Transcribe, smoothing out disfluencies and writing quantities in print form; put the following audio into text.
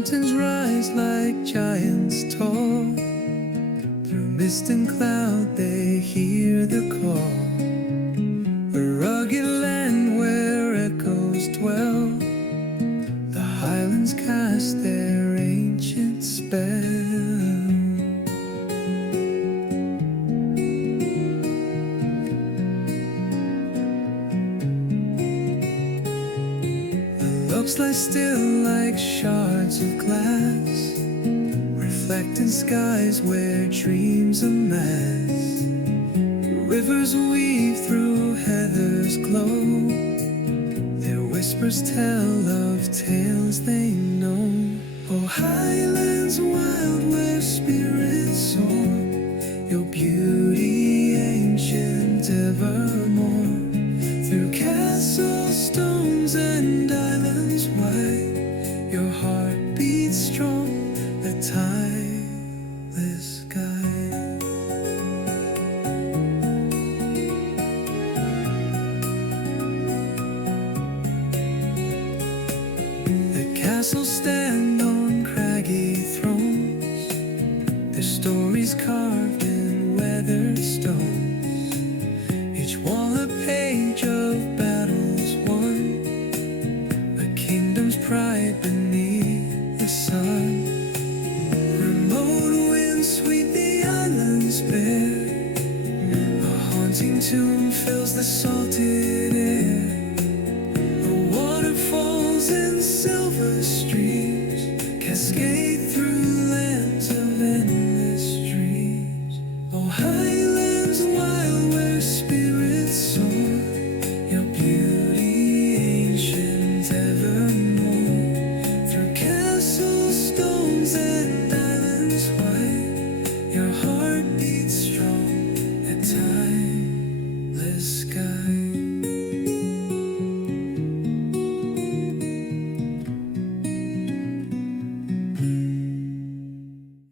mountains rise like giants tall. Through mist and cloud they hear the call. A rugged land where echoes dwell. The Highlands cast their ancient spell. Looks lie still like shards of glass, reflecting skies where dreams amass. Rivers weave through heather's glow. Their whispers tell of tales they know. Oh, Highlands wild where spirits soar, your beauty ancient evermore. Through castle stones and islands wide, your heart beats strong, a timeless guide. The castles stand on craggy thrones, their stories carved in weathered stones. Each wall a page of battles won, a kingdom's pride beneath the sun. Remote winds sweep the islands bare, a haunting tune fills the salted